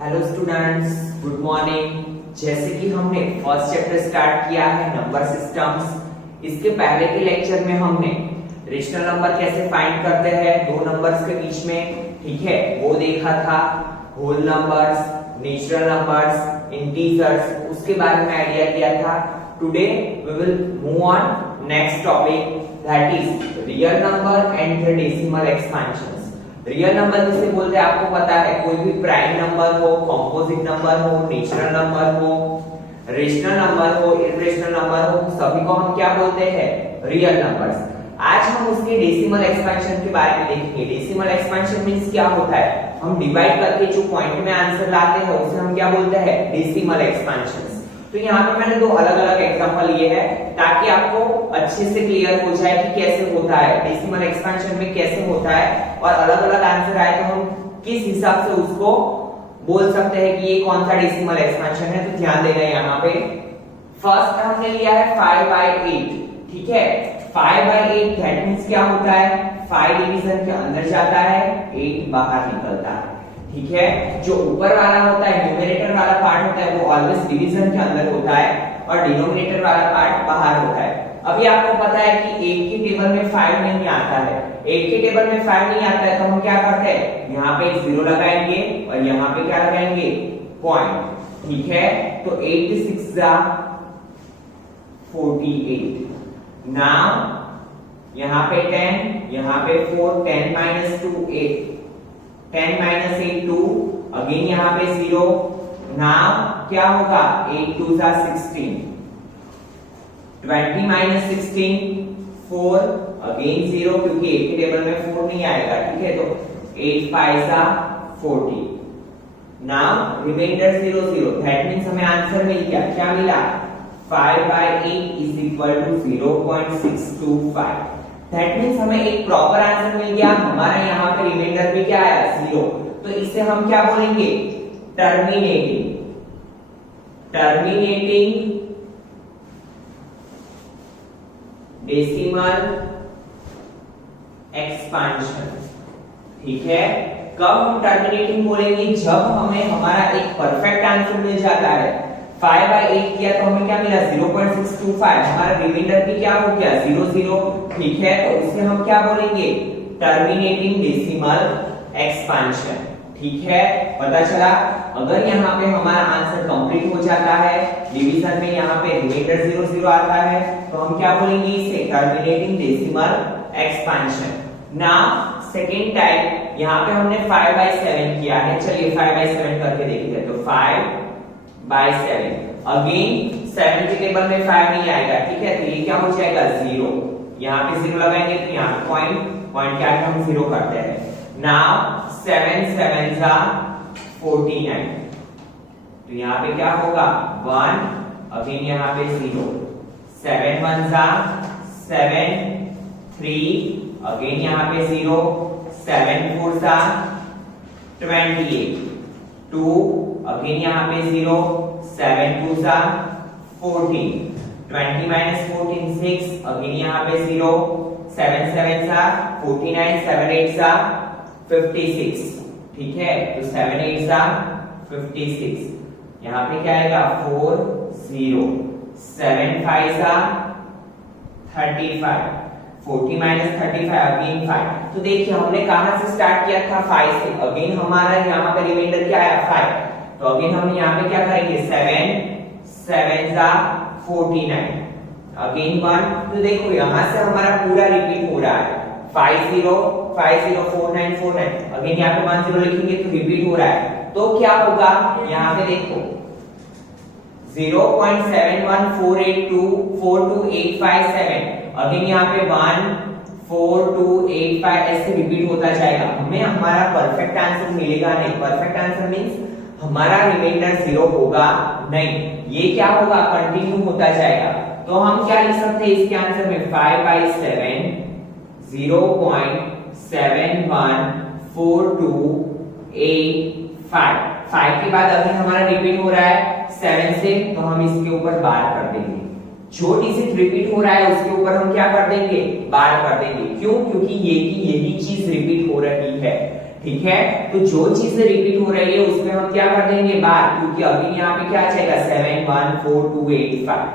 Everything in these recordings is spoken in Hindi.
Hello students, good morning. जैसे कि हमने फर्स्ट चैप्टर स्टार्ट किया है नंबर सिस्टम्स। इसके पहले के लेक्चर में हमने रेशनल नंबर कैसे फाइंड करते हैं दो नंबर्स के बीच में, ठीक है, वो देखा था। Whole numbers, natural numbers, integers, उसके बारे में आइडिया दिया था। Today we will move on next topic, that is real number and their decimal expansion. Real number जिसे बोलते हैं आपको पता है, कोई भी प्राइम नंबर हो, कंपोजिट नंबर हो, नेचुरल नंबर हो, रेशनल नंबर हो, इररेशनल नंबर हो, सभी को हम क्या बोलते हैं? Real numbers. आज हम उसके डेसिमल एक्सपेंशन के बारे में देखेंगे। डेसिमल एक्सपेंशन मींस क्या होता है? हम डिवाइड करके जो पॉइंट में आंसर लाते हैं उसे हम क्या बोलते हैं? Decimal expansion. तो यहाँ पे मैंने दो अलग अलग एग्जांपल लिए हैं ताकि आपको अच्छे से क्लियर हो जाए कि कैसे होता है, डेसिमल एक्सपेंशन में कैसे होता है, और अलग अलग आंसर आए तो हम किस हिसाब से उसको बोल सकते हैं कि ये कौन सा डेसिमल एक्सपेंशन है। तो ध्यान देना यहाँ पे। फर्स्ट हमने लिया है 5/8, ठीक है। 5/8 दैट मींस क्या होता है? 5 डिवीजन के अंदर जाता है, 8 बाहर निकलता है, ठीक है। जो ऊपर वाला होता है, न्यूमरेटर वाला पार्ट होता है, वो ऑलवेज डिवीजन के अंदर होता है और डिनोमिनेटर वाला पार्ट बाहर होता है। अभी आपको पता है कि 8 के टेबल में 5 नहीं आता है। 8 के टेबल में 5 नहीं आता है तो हम क्या करते हैं? यहाँ पे एक 0 लगाएंगे और यहाँ पे क्या लगाएंगे? पॉइंट, ठीक है। तो 8 6 जा 48। नाउ यहाँ पे 10, यहाँ पे 4, 10 - 2 8, 10 - 8 2, अगेन यहाँ पे 0। नाउ क्या होगा? 8 2 जा 16, 20 - 16 4, अगेन 0 क्योंकि 8 के टेबल में 4 नहीं आएगा, ठीक है। तो 8 5 जा 40। नाउ रिमाइंडर 0 0, दैट मींस हमें आंसर मिल गया। क्या मिला? 5/8 is equal to 0.625। That means हमें एक प्रॉपर आंसर मिल गया। हमारा यहाँ पे रिमाइंडर भी क्या आया? 0। तो इससे हम क्या बोलेंगे? टर्मिनेटिंग डेसिमल एक्सपेंशन, ठीक है। कब हम टर्मिनेटिंग बोलेंगे? जब हमें हमारा एक परफेक्ट आंसर मिल जाता है। 5/8 किया तो हमें क्या मिला? 0.625। हमारा रिमाइंडर भी क्या हो गया? 0 0, ठीक है। तो इसे हम क्या बोलेंगे? टर्मिनेटिंग डेसिमल एक्सपेंशन, ठीक है। पता चला? अगर यहाँ पे हमारा आंसर कंप्लीट हो जाता है, डिवीजन में यहाँ पे रिमाइंडर 0 0 आता है, तो हम क्या बोलेंगे? इसे terminating decimal expansion. Now second type, यहाँ पे हमने 5/7 किया है। चलिए 5/7 करके देखते हैं। तो 5/7, अगेन 7 के टेबल में 5 नहीं आएगा, ठीक है। तो ये क्या हो जाएगा? 0। यहाँ पे 0 लगाएंगे तो यहाँ पे पॉइंट के आगे हम 0 करते हैं। नाउ 7 7 जा 49, तो यहाँ पे क्या होगा? 1, अगेन यहाँ पे 0, 7 1 जा 7, 3, अगेन यहाँ पे 0, 7 4 जा 28, 2, अगेन यहाँ पे 0, 7 2 जा 14, 20 - 14 6, अगेन यहाँ पे 0, 7 7 जा 49, 7 8 जा 56, ठीक है। तो 7 8 जा 56, यहाँ पे क्या आएगा? 4 0, 7 5 जा 35, 40 - 35, अगेन 5। तो देखिए हमने कहां से स्टार्ट किया था? 5 से। अगेन हमारा यहाँ पे रिमाइंडर क्या आया? 5। तो अगेन हम यहाँ पे क्या करेंगे? 7 7 जा 49, अगेन 1। तो देखो यहाँ से हमारा पूरा रिपीट हो रहा है। 5 0 5 0 4 9 4 9, अगेन यहाँ पे 1 0 लिखेंगे तो रिपीट हो रहा है। तो क्या होगा? यहाँ पे देखो 0.7148242857, अगेन यहाँ पे 1 4 2 8 5 ऐसे रिपीट होता जाएगा। हमें हमारा परफेक्ट आंसर मिलेगा नहीं। परफेक्ट आंसर मींस हमारा रिमाइंडर 0 होगा नहीं, ये क्या होगा? कंटिन्यू होता जाएगा। तो हम क्या लिख सकते हैं इसके आंसर में? 5/7 0.714285। 5 के बाद अभी हमारा रिपीट हो रहा है 7 से, तो हम इसके ऊपर बार कर देंगे। जो डिजिट रिपीट हो रहा है उसके ऊपर हम क्या कर देंगे? बार कर देंगे। क्यों? क्योंकि ये की यही चीज रिपीट हो रही है, ठीक है, तो जो चीजें रिपीट हो रही है उसमें हम क्या कर देंगे बार, क्योंकि अभी यहाँ पे क्या आ जाएगा 7 1 4 2 8 5।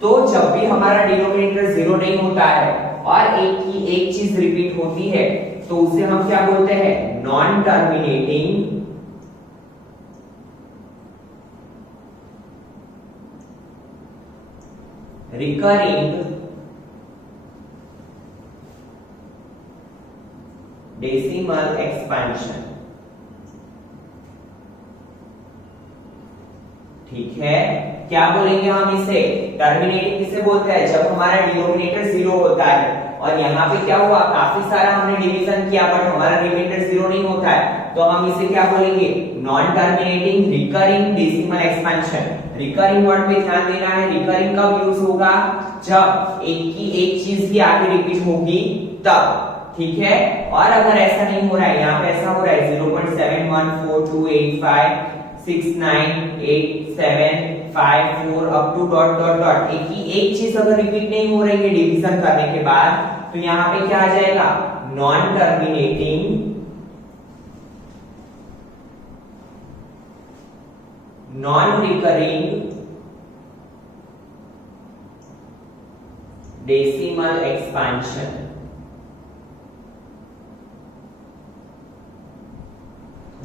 तो जब भी हमारा डिनोमिनेटर 0 नहीं होता है और एक चीज रिपीट होती है तो उसे हम क्या बोलते हैं, non terminating recurring decimal expansion. ठीक है, क्या बोलेंगे हम इसे, टर्मिनेटिंग किसे बोलते हैं, जब हमारा डिनोमिनेटर 0 होता है और यहाँ पे क्या हुआ, काफी सारा हमने डिवीजन किया बट हमारा डिनोमिनेटर 0 नहीं होता है, तो हम इसे क्या बोलेंगे, non terminating recurring decimal expansion. Recurring word पे ध्यान देना है, रिकरिंग कब यूज होगा, जब एक चीज भी आगे रिपीट होगी तब। ठीक है, और अगर ऐसा नहीं हो रहा है, यहाँ पे ऐसा हो रहा है 0.71428 6 9 8 7 5 4 up to dot dot dot, एक चीज अगर रिपीट नहीं हो रही है डिवीजन करने के बाद, तो यहाँ पे क्या आ जाएगा, non terminating non recurring decimal expansion.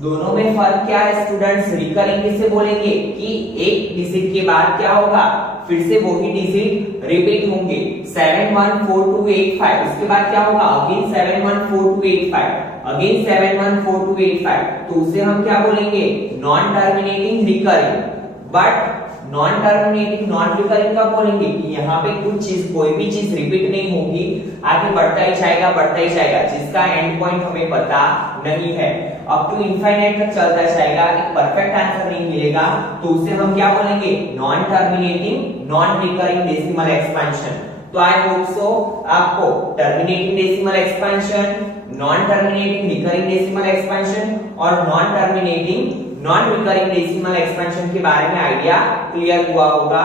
दोनों में फर्क क्या है स्टूडेंट्स, रिकरिंग किसे बोलेंगे कि एक डिजिट के बाद क्या होगा, फिर से वही डिजिट रिपीट होंगे, 7 1 4 2 8 5, उसके बाद क्या होगा, अगेन 7 1 4 2 8 5, अगेन 7 1 4 2 8 5, तो उसे हम क्या बोलेंगे, non terminating recurring. But non terminating non recurring का बोलेंगे कि यहाँ पे कुछ चीज, कोई भी चीज रिपीट नहीं होगी, आगे बढ़ता ही जाएगा, जिसका एंड पॉइंट हमें पता नहीं है, अप टू इनफाइनाइट तक चलता जाएगा, एक परफेक्ट आंसर नहीं मिलेगा, तो उसे हम क्या बोलेंगे, non terminating non recurring decimal expansion. तो आई होप सो आपको terminating decimal expansion, non terminating recurring decimal expansion और non terminating non recurring decimal expansion के बारे में आइडिया क्लियर हुआ होगा।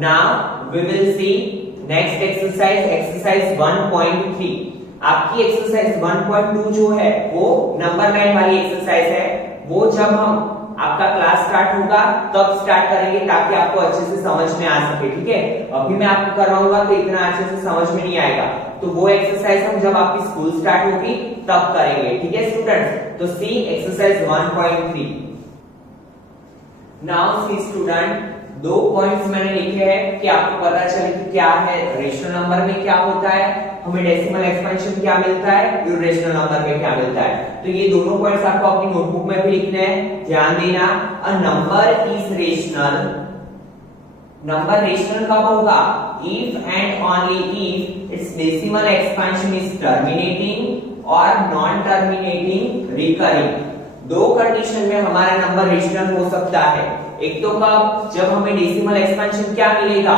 Now we will see next exercise 1.3। आपकी एक्सरसाइज 1.2 जो है वो नंबर लाइन वाली एक्सरसाइज है, वो जब हम आपका क्लास स्टार्ट होगा तब स्टार्ट करेंगे ताकि आपको अच्छे से समझ में आ सके। ठीक है, अभी मैं आपको करवाऊंगा तो इतना अच्छे से समझ में नहीं आएगा, तो वो एक्सरसाइज हम जब आपकी स्कूल स्टार्ट होगी तब करेंगे। ठीक है स्टूडेंट्स, तो सी एक्सरसाइज 1.3। नाउ सी स्टूडेंट, दो पॉइंट्स मैंने लिखे हैं कि आपको पता चले कि क्या है रेशनल नंबर में क्या होता है, हमें डेसिमल एक्सपेंशन क्या मिलता है, इरेशनल नंबर में क्या मिलता है। तो ये दोनों पॉइंट्स आपको अपनी नोटबुक में भी लिखने हैं, ध्यान देना। A number is rational, number rational कब होगा, if and only if it's decimal expansion is terminating और नॉन टर्मिनेटिंग रिकरिंग। दो कंडीशन में हमारा नंबर रेशनल हो सकता है, एक तो कब, जब हमें डेसिमल एक्सपेंशन क्या मिलेगा,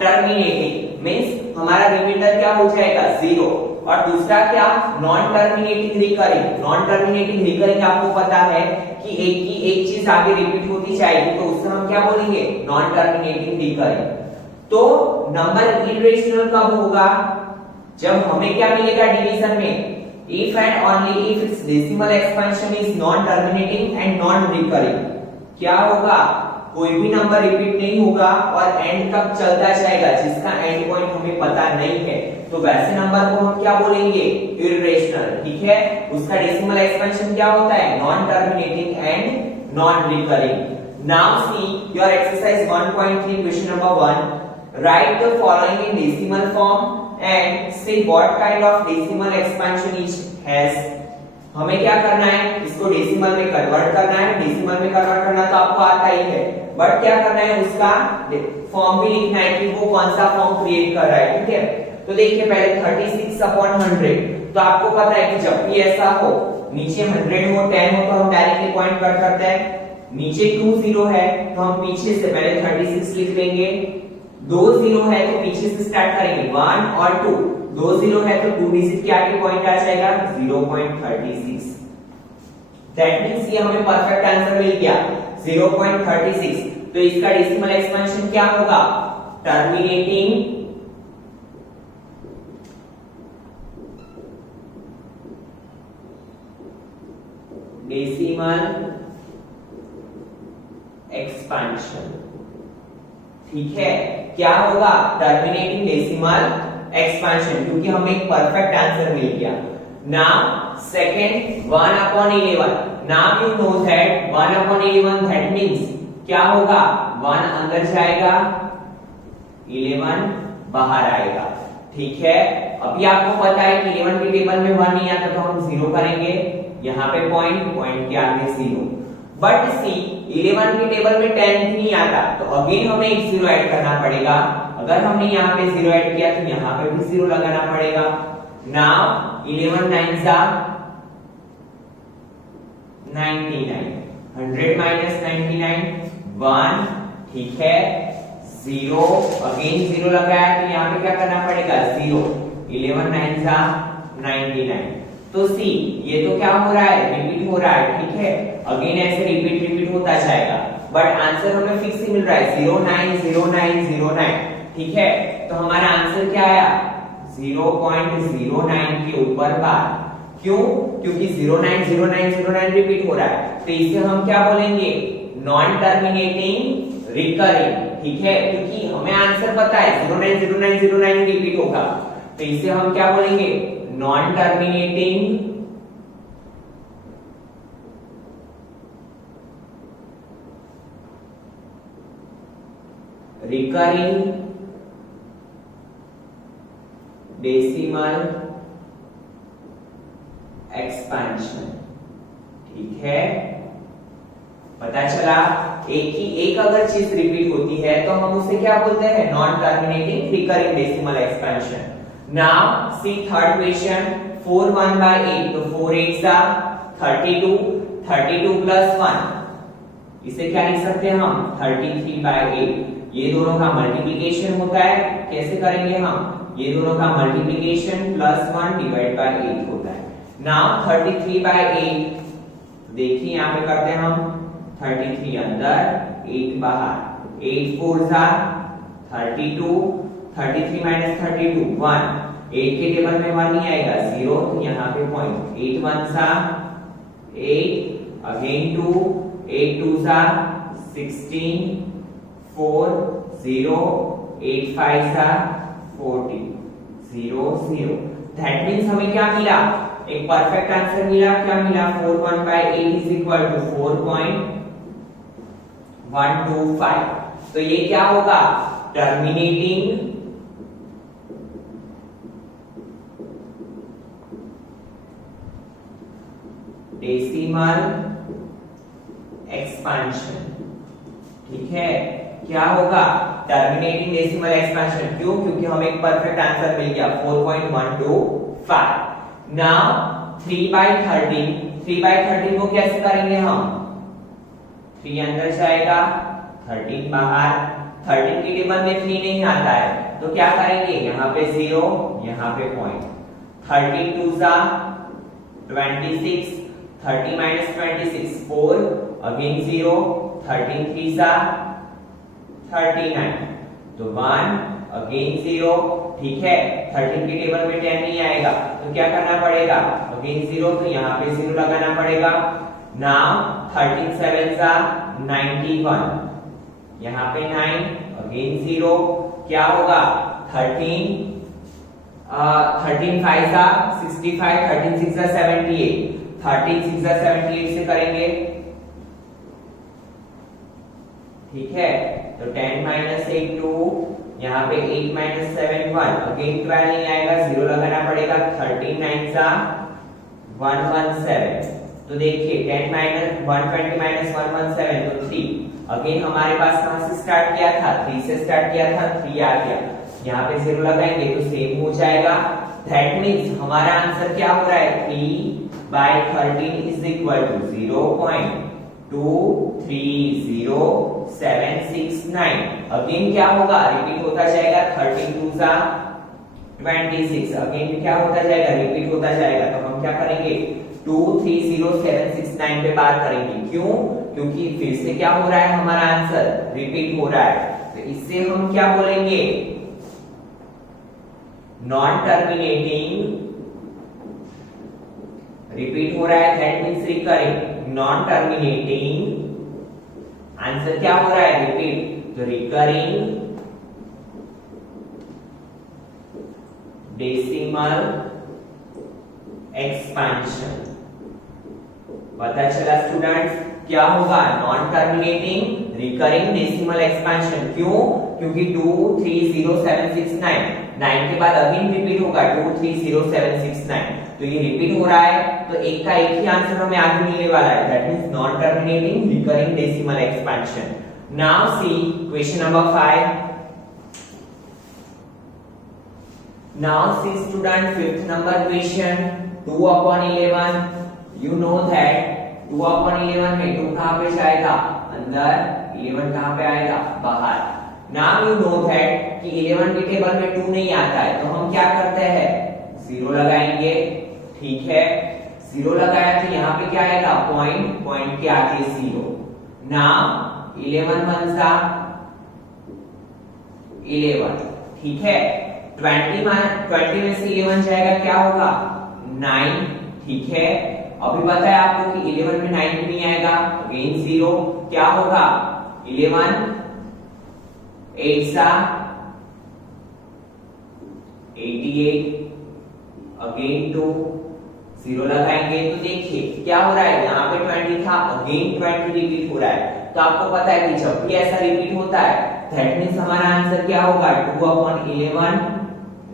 टर्मिनेटिंग, मींस हमारा रिमाइंडर क्या हो जाएगा 0, और दूसरा क्या, non terminating recurring. Non terminating recurring आपको पता है कि एक चीज आगे रिपीट होती जाएगी, तो उससे हम क्या बोलेंगे, नॉन टर्मिनेटिंग रिकरिंग। तो नंबर इरेशनल कब होगा, जब हमें क्या मिलेगा डिवीजन में, if and only if its decimal expansion is non-terminating and non-recurring। क्या होगा, कोई भी नंबर रिपीट नहीं होगा और एंड तक चलता जाएगा, जिसका एंड पॉइंट हमें पता नहीं है, तो वैसे नंबर को हम क्या बोलेंगे, इरेशनल। ठीक है, उसका डेसिमल एक्सपेंशन क्या होता है, non terminating and non recurring. Now see your exercise 1.3 question number 1। Right the following in decimal form and say what kind of decimal expansion each has। हमें क्या करना है, इसको डेसिमल में कन्वर्ट करना है। डेसिमल में कन्वर्ट करना तो आपको आता ही है, बट क्या करना है, उसका फॉर्म भी लिखना है कि वो कौन सा फॉर्म क्रिएट कर रहा है। ठीक है, तो देखिए पहले 36/100, तो आपको पता है कि जब भी ऐसा हो, नीचे 100 हो 10 हो तो हम डायरेक्टली पॉइंट कट करते हैं, नीचे 20 है तो हम पीछे से पहले 36 लिख लेंगे, 2 0 है तो पीछे से स्टार्ट करेंगे 1 और 2, 2 0 है तो 2 डिजिट के आगे पॉइंट आ जाएगा 0.36। दैट मींस ये हमें परफेक्ट आंसर मिल गया 0.36। तो इसका डेसिमल एक्सपेंशन क्या होगा, टर्मिनेटिंग डेसिमल एक्सपेंशन। ठीक है, क्या होगा? टर्मिनेटिंग डेसिमल एक्सपेंशन, क्योंकि हमें एक परफेक्ट आंसर मिल गया। Now second 1/11। Now you know that 1/11 that means क्या होगा? 1 अंदर जाएगा, 11 बाहर आएगा। ठीक है, अभी आपको पता है कि 11 के टेबल में 1 नहीं आता तो हम 0 करेंगे, यहाँ पे पॉइंट के आगे 0। बट सी 11 के टेबल में 10 नहीं आता तो अगेन हमें एक 0 ऐड करना पड़ेगा। अगर हमने यहाँ पे 0 ऐड किया तो यहाँ पे भी 0 लगाना पड़ेगा। नाउ 11 9 जा 99, 100 माइनस 99 1। ठीक है, 0 अगेन 0 लगाया तो यहाँ पे क्या करना पड़ेगा? 0। 11 9 जा 99। तो सी ये तो क्या हो रहा है? रिपीट हो रहा है। ठीक है, अगेन ऐसे रिपीट होता जाएगा, बट आंसर हमें फिक्स ही मिल रहा है 090909। ठीक है, तो हमारा आंसर क्या आया? 0.09 के ऊपर बार। क्यों? क्योंकि 090909 रिपीट हो रहा है, तो इसे हम क्या बोलेंगे? Non terminating recurring. ठीक है, क्योंकि हमें आंसर पता है 090909 रिपीट होगा, तो इसे हम क्या बोलेंगे? Non terminating recurring decimal expansion. ठीक है, पता चला एक अगर चीज रिपीट होती है तो हम उसे क्या बोलते हैं? Non terminating recurring decimal expansion. Now see third question 4 1/8, तो 4 8 जा 32, 32 प्लस 1 इसे क्या लिख सकते हैं हम? 33/8। ये दोनों का मल्टीप्लिकेशन होता है, कैसे करेंगे हम? ये दोनों का मल्टीप्लिकेशन प्लस 1 डिवाइड बाय 8 होता है। नाउ 33/8 देखिए यहाँ पे करते हैं हम 33 अंदर 8 बाहर, 8 4 जा 32, 33 माइनस 32 1। 8 के टेबल में 1 नहीं आएगा 0, तो यहाँ पे पॉइंट 8 1 जा 8 अगेन 2, 8 2 जा 16 4 0, 8 5 जा 40 0 0। दैट मींस हमें क्या मिला? एक परफेक्ट आंसर मिला। क्या मिला? 4 1/8 इज इक्वल टू 4.125। तो ये क्या होगा? Terminating decimal expansion. ठीक है, क्या होगा? Terminating decimal expansion. क्यों? क्योंकि हमें एक परफेक्ट आंसर मिल गया 4.125। नाउ 3/13, 3/13 को कैसे करेंगे हम? 3 अंदर जाएगा, 13 बाहर। 13 के टेबल में 3 नहीं आता है, तो क्या करेंगे? यहाँ पे 0, यहाँ पे पॉइंट। 13 2 जा 26, 30 माइनस 26 4 अगेन 0, 13 3 जा 39, तो 1 अगेन 0। ठीक है, 13 के टेबल में 10 नहीं आएगा तो क्या करना पड़ेगा? अगेन 0, तो यहाँ पे 0 लगाना पड़ेगा। नाउ 13 7 जा 91, यहाँ पे 9 अगेन 0। क्या होगा? 13 5 जा 65, 13 6 जा 78, 13 6 जा 78 से करेंगे। ठीक है, तो 10 माइनस 8 2, यहाँ पे 8 माइनस 7 1 अगेन 12 नहीं आएगा, 0 लगाना पड़ेगा। 13 9 जा 117, तो देखिए 10 माइनस 120 माइनस 117 तो 3। अगेन हमारे पास कहां से स्टार्ट किया था? 3 से स्टार्ट किया था, 3 आ गया। यहाँ पे 0 लगाएंगे तो सेम हो जाएगा। दैट मींस हमारा आंसर क्या हो रहा है? 3/13 इज इक्वल टू 0.23079। अगेन क्या होगा? रिपीट होता जाएगा। 13 2 जा 26 अगेन क्या होता जाएगा? रिपीट होता जाएगा। तो हम क्या करेंगे? 230769 पे बार करेंगे। क्यों? क्योंकि फिर से क्या हो रहा है? हमारा आंसर रिपीट हो रहा है, तो इससे हम क्या बोलेंगे? नॉन टर्मिनेटिंग, रिपीट हो रहा है that means recurring, non terminating, answer क्या हो रहा है, रिपीट, तो रिकरिंग डेसिमल एक्सपेंशन। पता चला स्टूडेंट्स क्या होगा, non terminating recurring decimal expansion. क्यों, क्योंकि 230769 9 के बाद अगेन रिपीट होगा 230769, तो ये रिपीट हो रहा है, तो एक का एक ही आंसर हमें आगे मिलने वाला है, that means non terminating recurring decimal expansion. Now see question number 5। Now see student, fifth number question, 2 upon 11, you know that 2 upon 11 में 2 कहाँ पे जाएगा अंदर, 11 कहाँ पे आएगा बाहर। Now you know that कि 11 के टेबल में 2 नहीं आता है, तो हम क्या करते हैं, 0 लगाएंगे, ठीक है, 0 लगाया तो यहाँ पे क्या आएगा, पॉइंट, पॉइंट के आगे 0। Now 11 बनता 11, ठीक है, 20 में से 11 जाएगा, क्या होगा 9, ठीक है। अभी पता है आपको कि 11 में 9 नहीं आएगा, अगेन 0, क्या होगा 11 8 सा 88, अगेन 2, 0 लगाएंगे तो देखिए क्या हो रहा है, यहाँ पे 20 था, अगेन 20 रिपीट हो रहा है। तो आपको पता है कि जब भी ऐसा रिपीट होता है, दैट मींस हमारा आंसर क्या होगा, 2 upon 11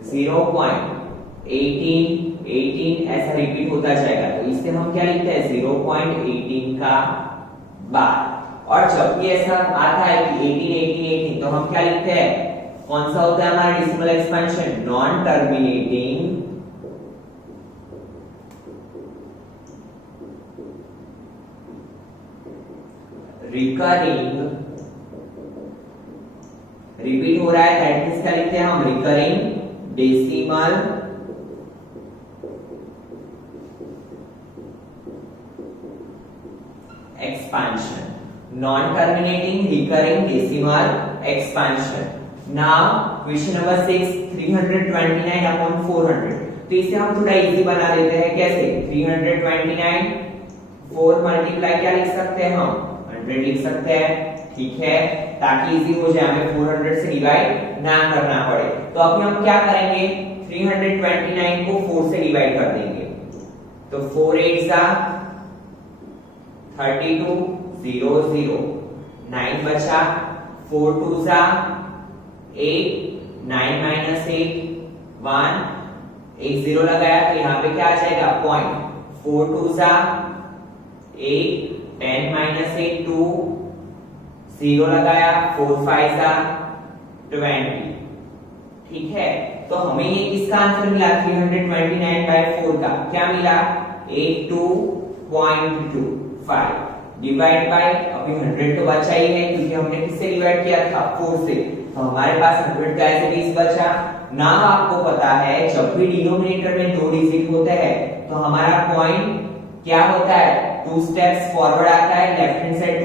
0.18 ऐसा रिपीट होता जाएगा, तो इससे हम क्या लिखते हैं, 0.18 का बार। और जब भी ऐसा आता है कि 18 तो हम क्या लिखते हैं, कौन सा होता है हमारा decimal expansion, non terminating recurring, repeat हो रहा है, दैट मींस क्या लिखते हैं हम, recurring decimal expansion, non terminating recurring decimal expansion. Now question number 6, 329 upon 400, तो इसे हम थोड़ा इजी बना लेते हैं, कैसे, 329 4 मल्टीप्लाई क्या लिख सकते हैं हम, 100 लिख सकते हैं, ठीक है, ताकि इजी हो जाए, हमें 400 से डिवाइड ना करना पड़े। तो अभी हम क्या करेंगे, 329 को 4 से डिवाइड कर देंगे, तो 4 8 सा 32 0 0 9 बचा, 4 2 सा 8 9 माइनस 8 1, एक 0 लगाया तो यहाँ पे क्या आ जाएगा, पॉइंट, 4 2 सा 8 10 माइनस 8 2, 0 लगाया, 4 5 सा 20, ठीक है। तो हमें ये किसका आंसर मिला, 329/4 का क्या मिला, 82.25 डिवाइड बाय, अभी 100 तो बचा ही है क्योंकि हमने किससे डिवाइड किया था, 4 से, तो हमारे पास 100 का ऐसे 20 बचा। ना आपको पता है जब भी डिनोमिनेटर में 2 डिजिट होते हैं तो हमारा पॉइंट क्या होता है, 2 स्टेप्स फॉरवर्ड आता है, लेफ्ट हैंड साइड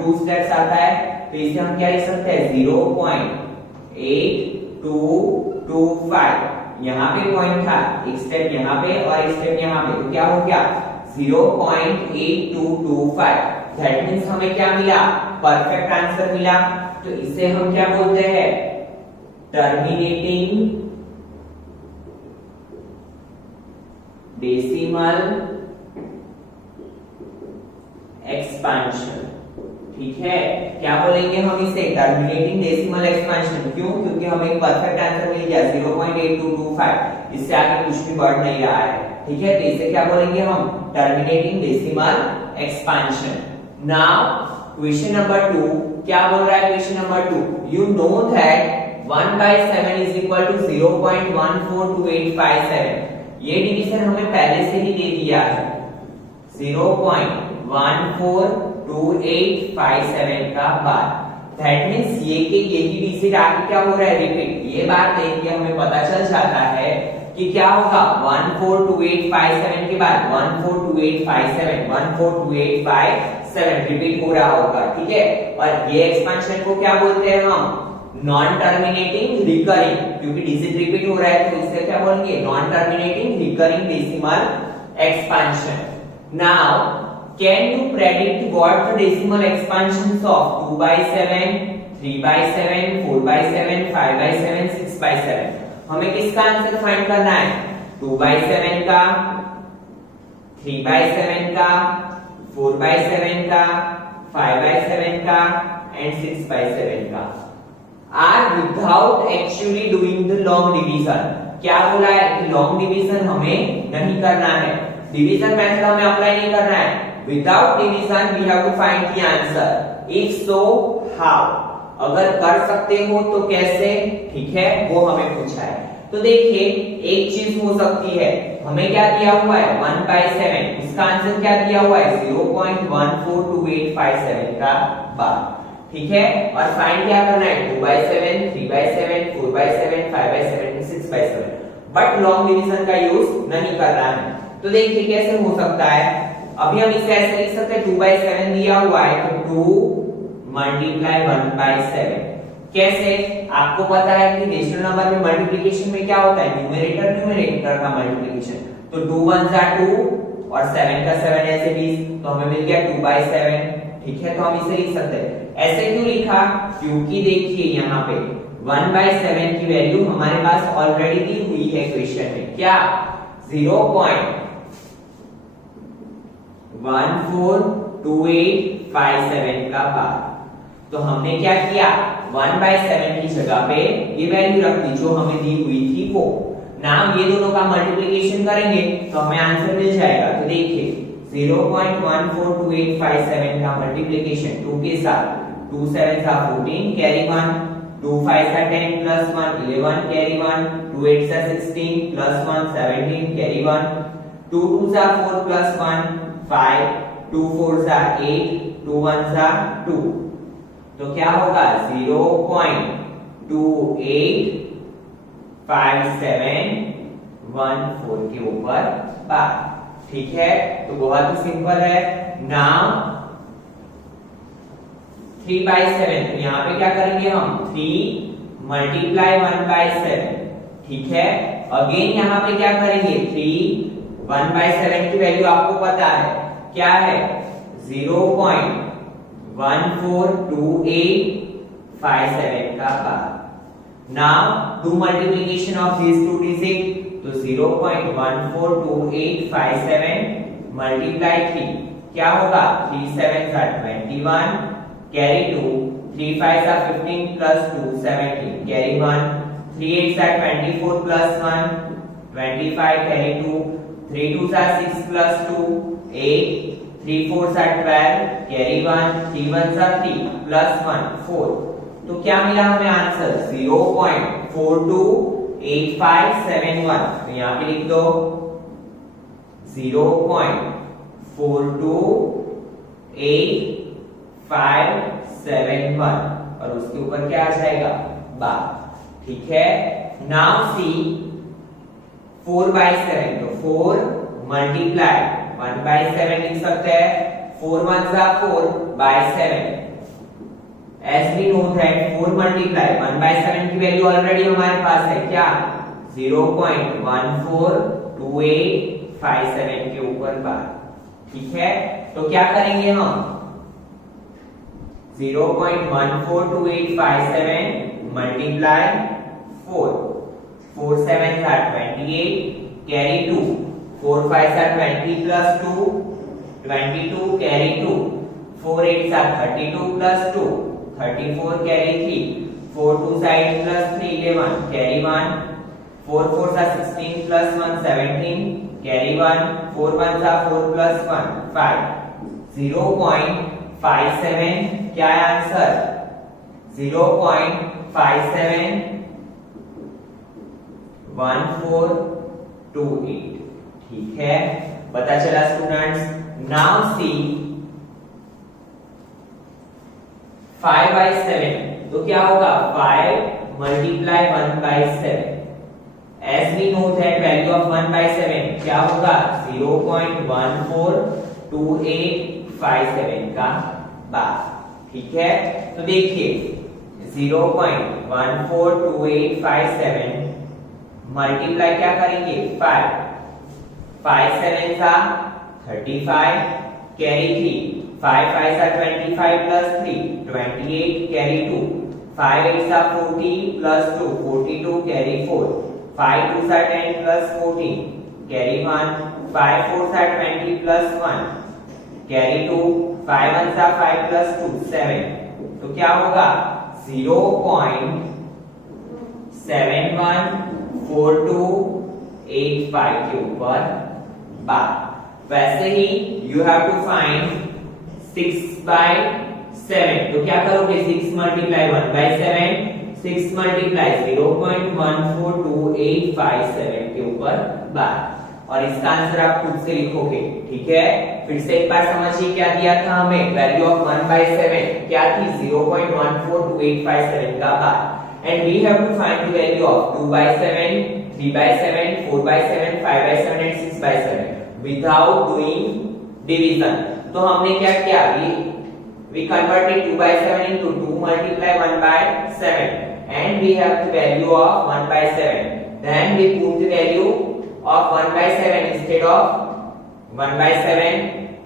2 स्टेप्स आता है, तो इसे हम क्या लिख सकते हैं, 0.8225, यहाँ पे पॉइंट था, एक स्टेप यहाँ पे और एक स्टेप यहाँ पे, तो क्या हो गया 0.8225, दैट मींस हमें क्या मिला, परफेक्ट आंसर मिला। तो इसे हम क्या बोलते हैं, टर्मिनेटिंग डेसिमल एक्सपेंशन, ठीक है, क्या बोलेंगे हम इसे, टर्मिनेटिंग डेसिमल एक्सपेंशन। क्यों, क्योंकि हमें एक परफेक्ट आंसर मिल गया 0.8225, इससे आगे कुछ भी बढ़ नहीं रहा है, ठीक है, तो इसे क्या बोलेंगे हम, terminating decimal expansion. Now question number 2 क्या बोल रहा है, question number 2, you know that 1/7 is equal to 0.142857, ये डिवीजन हमें पहले से ही दे दिया है, 0.142857 का बार, दैट मींस ये के यही डिजिट आगे क्या हो रहा है, रिपीट। ये बात देख के हमें पता चल जाता है कि क्या होगा, 142857 के बाद 142857 रिपीट हो रहा होगा, ठीक है। और ये एक्सपेंशन को क्या बोलते हैं हम, नॉन टर्मिनेटिंग रिकरिंग, क्योंकि डिजिट रिपीट हो रहा है तो इसे क्या बोलेंगे, non terminating recurring decimal expansion. Now Can you predict what the decimal expansions of 2 by 7, 3 by 7, 4 by 7, 5 by 7, 6 by 7? हमें किसका आंसर फाइंड करना है? 2 by 7 का, 3 by 7 का, 4 by 7 का, 5 by 7 का and 6 by 7 का। Are without actually doing the long division। क्या बोला है कि लॉन्ग डिवीजन हमें नहीं करना है, डिवीजन मेथड हमें अप्लाई नहीं करना है। Without division we have to find the answer. If so how, अगर कर सकते हो तो कैसे, ठीक है, वो हमें पूछा है। तो देखिए एक चीज हो सकती है, हमें क्या दिया हुआ है 1 by 7, इसका आंसर क्या दिया हुआ है 0.142857 का बार, ठीक है। और फाइंड क्या करना है 2 by 7, 3 by 7, 4 by 7, 5 by 7, 6 by 7, but long division का यूज नहीं करना है। तो देखिए कैसे हो सकता है, अभी हम इसे ऐसे लिख सकते हैं 2 by 7 दिया हुआ है तो 2 मल्टीप्लाई 1 by 7। कैसे, आपको पता है कि रेशनल नंबर में मल्टीप्लिकेशन में क्या होता है, न्यूमरेटर न्यूमरेटर का मल्टीप्लिकेशन। तो 2 1 जा 2 और 7 का 7 ऐसे 20, तो हमें मिल गया 2 by 7, ठीक है। तो हम इसे लिख सकते हैं। ऐसे क्यों लिखा, क्योंकि देखिए यहाँ पे 1 by 7 की वैल्यू हमारे पास ऑलरेडी दी हुई है क्वेश्चन में, क्या 0.142857 का बार। तो हमने क्या किया 1 by 7 की जगह पे ये वैल्यू रख दी जो हमें दी हुई थी वो। नाम ये दोनों का मल्टीप्लिकेशन करेंगे तो हमें आंसर मिल जाएगा। तो देखिए 0.142857 का मल्टीप्लिकेशन 2 के साथ, 2 7 सा 14 कैरी 1, 2 5 सा 10 प्लस 1 11 कैरी 1, 2 8 सा 16 प्लस 1 17 कैरी 1, 2 2 सा 4 प्लस 1 5, 2 4 सा 8, 2 1 सा 2। तो क्या होगा 0.285714 के ऊपर बार, ठीक है। तो बहुत ही सिंपल है। नाउ 3 by 7, तो यहाँ पे क्या करेंगे हम 3 मल्टीप्लाई 1 by 7, ठीक है। अगेन यहाँ पे क्या करेंगे 3 1 by 7 की वैल्यू आपको पता है क्या है 0.142857 का bar. Now do multiplication of these two digits, तो 0.142857 मल्टीप्लाई 3 क्या होगा 3 7 सा 21 कैरी 2, 3 5 सा 15 प्लस 2 17 कैरी 1, 3 8 सा 24 प्लस 1 25 कैरी 2, 3 2 सा 6 प्लस 2 8, 3 4 सा 12 कैरी 1, 3 1 सा 3 प्लस 1 4। तो क्या मिला हमें आंसर 0.428571। तो यहाँ पे लिख दो 0.428571 और उसके ऊपर क्या आ जाएगा बार, ठीक है। नाउ सी 4 by 7, तो 4 मल्टीप्लाई 1 by 7 लिख सकते हैं, 4 1 सा 4 by 7। As we know that 4 multiply 1 by 7 की वैल्यू ऑलरेडी हमारे पास है क्या 0.142857 के ऊपर बार, ठीक है। तो क्या करेंगे हम 0.142857 मल्टीप्लाई 4, 4 7 सा 28 कैरी 2, 4 5 सा 20 प्लस 2 22 कैरी 2, 4 8 सा 32 प्लस 2 34 कैरी 3, 4 2 सा 8 प्लस 3 11 कैरी 1, 4 4 सा 16 प्लस 1 17 कैरी 1, 4 1 सा 4 प्लस 1 5। 0.57 क्या है आंसर 0.571428, ठीक है। पता चला स्टूडेंट्स। नाउ सी 5 by 7, तो क्या होगा 5 multiply 1 by 7। As we know that value of 1 by 7 क्या होगा 0.142857 का बार, ठीक है। तो देखिए 0.142857 मल्टीप्लाई क्या करेंगे 5 5 7 सा 35 carry 3, 5 5s are 25 plus 3, 28 carry 2, 5 8s are 40 plus 2, 42 carry 4, 5 2s are 10 plus 14 carry 1, 5 4s are 20 plus 1 carry 2, 5 1s are 5 plus 2 7. तो क्या होगा 0.714285 के ऊपर 12. वैसे ही यू हैव टू फाइंड 6/7. तो क्या करोगे 6 मल्टीप्लाई 1/7, 6 मल्टीप्लाई 0.142857 के ऊपर 12. और इसका आंसर आप खुद से लिखोगे. ठीक है, फिर से एक बार समझिए क्या दिया था हमें. वैल्यू ऑफ 1/7 क्या थी 0.142857 का 12. And we have to find the value of 2/7, 3/7, 4/7, 5/7 and 6/7 without doing division. तो हमने क्या किया, we converted 2/7 into 2 multiply 1/7 and we have the value of 1/7. Then we put the value of 1/7 instead of 1/7.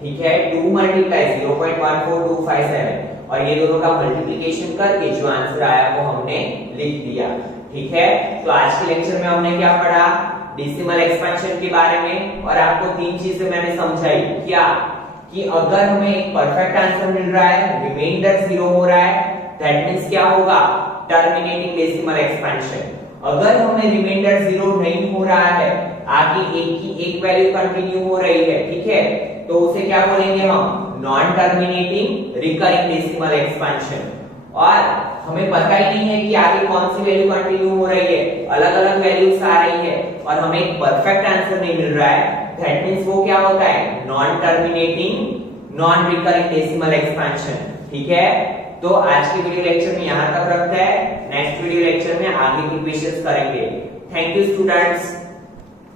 ठीक है, 2 multiply 0.14257 और ये दोनों का मल्टीप्लिकेशन करके जो आंसर आया वो हमने लिख दिया. ठीक है, तो आज के लेक्चर में हमने क्या पढ़ा, डेसिमल एक्सपेंशन के बारे में. और आपको 3 चीजें मैंने समझाई. क्या कि अगर हमें एक परफेक्ट आंसर मिल रहा है, रिमाइंडर 0 हो रहा है, दैट मींस क्या होगा, टर्मिनेटिंग डेसिमल एक्सपेंशन. अगर हमें रिमाइंडर 0 नहीं हो रहा है, आगे एक की एक वैल्यू कंटिन्यू हो रही है, ठीक है, तो उसे क्या बोलेंगे हम, non terminating recurring decimal expansion. और हमें पता ही नहीं है कि आगे कौन सी वैल्यू कंटिन्यू हो रही है, अलग अलग वैल्यूज आ रही है और हमें एक परफेक्ट आंसर नहीं मिल रहा है, दैट मींस वो क्या होता है, non terminating non recurring decimal expansion. ठीक है, तो आज की वीडियो लेक्चर में यहां तक रखते हैं. नेक्स्ट वीडियो लेक्चर में आगे की क्वेश्चंस करेंगे. Thank you students.